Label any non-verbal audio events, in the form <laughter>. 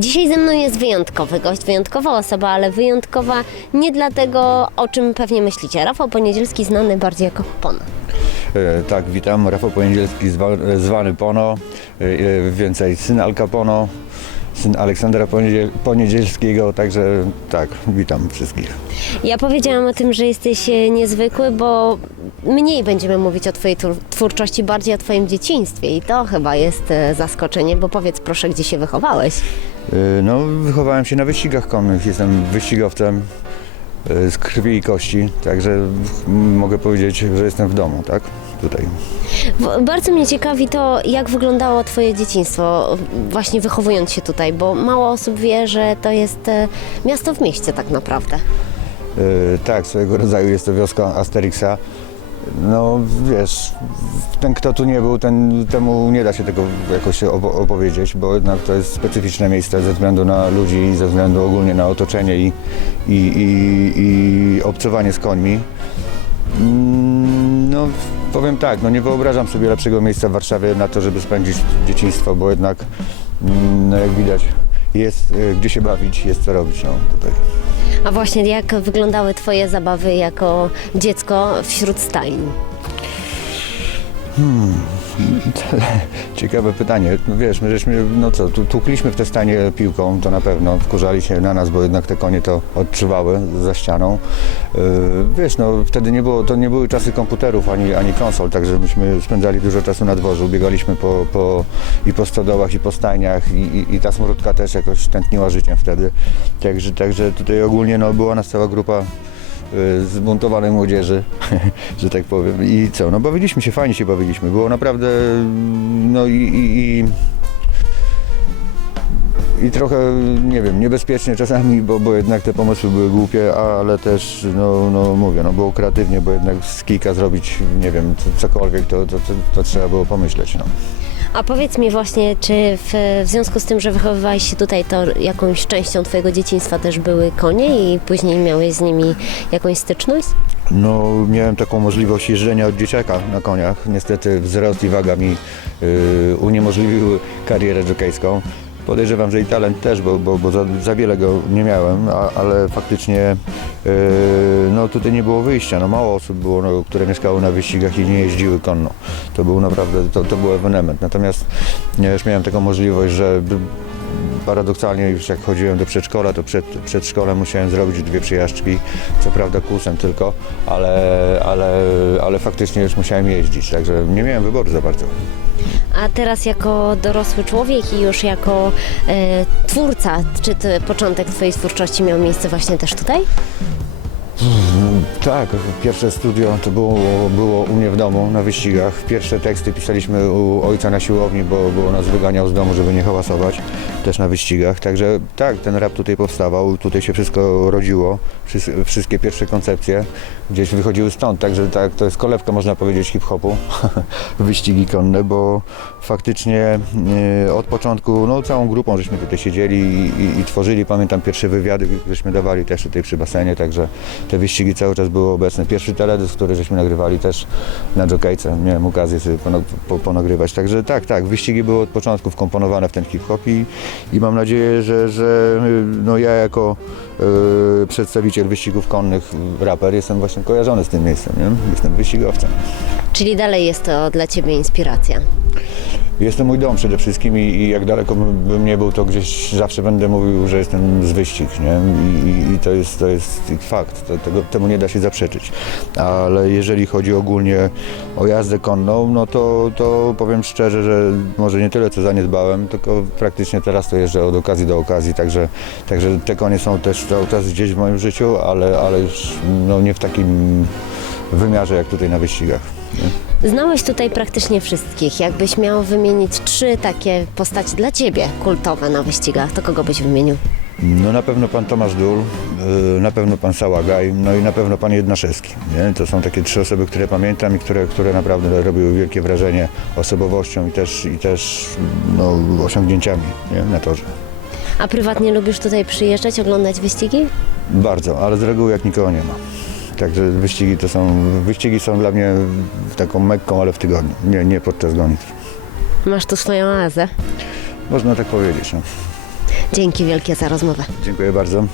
Dzisiaj ze mną jest wyjątkowy gość, wyjątkowa osoba, ale wyjątkowa nie dlatego, o czym pewnie myślicie. Rafał Poniedzielski znany bardziej jako Pon. E, Tak, witam. Rafał Poniedzielski, zwa, zwany Pono, e, e, więcej syn Al Capono, syn Aleksandra Poniedziel, Poniedzielskiego, także tak, witam wszystkich. Ja powiedziałam o tym, że jesteś niezwykły, bo mniej będziemy mówić o Twojej twór- twórczości, bardziej o Twoim dzieciństwie i to chyba jest zaskoczenie, bo powiedz proszę, gdzie się wychowałeś. E, No, wychowałem się na wyścigach konnych, jestem wyścigowcem e, z krwi i kości, także mogę powiedzieć, że jestem w domu, tak, tutaj. Bardzo mnie ciekawi to, jak wyglądało Twoje dzieciństwo, właśnie wychowując się tutaj, bo mało osób wie, że to jest e, miasto w mieście tak naprawdę. E, Tak, swojego rodzaju jest to wioska Asterixa. No wiesz, ten kto tu nie był, ten, temu nie da się tego jakoś opo- opowiedzieć, bo jednak to jest specyficzne miejsce ze względu na ludzi, ze względu ogólnie na otoczenie i, i, i, i obcowanie z końmi. Mm, No powiem tak, no nie wyobrażam sobie lepszego miejsca w Warszawie na to, żeby spędzić dzieciństwo, bo jednak mm, no jak widać jest e, gdzie się bawić, jest co robić no, tutaj. A właśnie jak wyglądały Twoje zabawy jako dziecko wśród stajni? <laughs> Ciekawe pytanie. Wiesz, my żeśmy, no co, tłukliśmy w te stanie piłką, to na pewno. Wkurzali się na nas, bo jednak te konie to odczuwały za ścianą. Yy, wiesz, no wtedy nie było, to nie były czasy komputerów ani, ani konsol, także myśmy spędzali dużo czasu na dworzu. Biegaliśmy po, po, i po stodołach, i po stajniach i, i, i ta smródka też jakoś tętniła życiem wtedy. Także, także tutaj ogólnie no, była nas cała grupa zbuntowanej młodzieży, <laughs> że tak powiem. I co, no bawiliśmy się, fajnie się bawiliśmy. Było naprawdę, no i, i, i, i trochę, nie wiem, niebezpiecznie czasami, bo, bo jednak te pomysły były głupie, ale też, no, no mówię, no było kreatywnie, bo jednak z kijka zrobić, nie wiem, co- cokolwiek, to, to, to, to trzeba było pomyśleć, no. A powiedz mi właśnie, czy w, w związku z tym, że wychowywałeś się tutaj, to jakąś częścią Twojego dzieciństwa też były konie i później miałeś z nimi jakąś styczność? No, miałem taką możliwość jeżdżenia od dzieciaka na koniach. Niestety wzrost i waga mi y, uniemożliwiły karierę jokejską. Podejrzewam, że i talent też, bo, bo, bo za, za wiele go nie miałem, a, ale faktycznie y, no, tutaj nie było wyjścia. No, mało osób było, no, które mieszkały na wyścigach i nie jeździły konno. To był naprawdę, to, to był ewenement. Natomiast ja już miałem taką możliwość, że paradoksalnie już jak chodziłem do przedszkola, to przed przedszkolem musiałem zrobić dwie przyjażdżki, co prawda kłusem tylko, ale, ale, ale faktycznie już musiałem jeździć, także nie miałem wyboru za bardzo. A teraz jako dorosły człowiek i już jako e, twórca, czy początek Twojej twórczości miał miejsce właśnie też tutaj? Tak, pierwsze studio to było, było u mnie w domu na wyścigach. Pierwsze teksty pisaliśmy u ojca na siłowni, bo, bo nas wyganiał z domu, żeby nie hałasować, też na wyścigach. Także tak, ten rap tutaj powstawał, tutaj się wszystko rodziło, Wszys- wszystkie pierwsze koncepcje gdzieś wychodziły stąd. Także tak, to jest kolebka, można powiedzieć, hip-hopu, <laughs> wyścigi konne, bo faktycznie e, od początku, no całą grupą żeśmy tutaj siedzieli i, i, i tworzyli. Pamiętam pierwsze wywiady, żeśmy dawali też tutaj przy basenie, także te wyścigi cały czas były obecne. Pierwszy teledysk, który żeśmy nagrywali też na jokejce, miałem okazję sobie ponagrywać. Także tak, tak, wyścigi były od początku wkomponowane w ten hip-hop i, i mam nadzieję, że, że no ja jako y, przedstawiciel wyścigów konnych, raper, jestem właśnie kojarzony z tym miejscem, nie? Jestem wyścigowcem. Czyli dalej jest to dla Ciebie inspiracja. Jest to mój dom przede wszystkim i, i jak daleko bym nie był, to gdzieś zawsze będę mówił, że jestem z wyścig, nie? I, i, i to, jest, to jest fakt, to, tego, temu nie da się zaprzeczyć. Ale jeżeli chodzi ogólnie o jazdę konną, no to, to powiem szczerze, że może nie tyle co zaniedbałem, tylko praktycznie teraz to jeżdżę od okazji do okazji, także, także te konie są też cały czas gdzieś w moim życiu, ale, ale już no, nie w takim wymiarze jak tutaj na wyścigach. Nie? Znałeś tutaj praktycznie wszystkich. Jakbyś miał wymienić trzy takie postacie dla Ciebie kultowe na wyścigach, to kogo byś wymienił? No na pewno pan Tomasz Dul, yy, na pewno pan Sałagaj, no i na pewno pan Jednaszewski. Nie? To są takie trzy osoby, które pamiętam i które, które naprawdę robiły wielkie wrażenie osobowością i też, i też no, osiągnięciami nie? na torze. A prywatnie lubisz tutaj przyjeżdżać, oglądać wyścigi? Bardzo, ale z reguły jak nikogo nie ma. Także wyścigi to są, wyścigi są dla mnie taką mekką, ale w tygodniu, nie, nie podczas gonitw. Masz tu swoją oazę. Można tak powiedzieć. No. Dzięki wielkie za rozmowę. Dziękuję bardzo.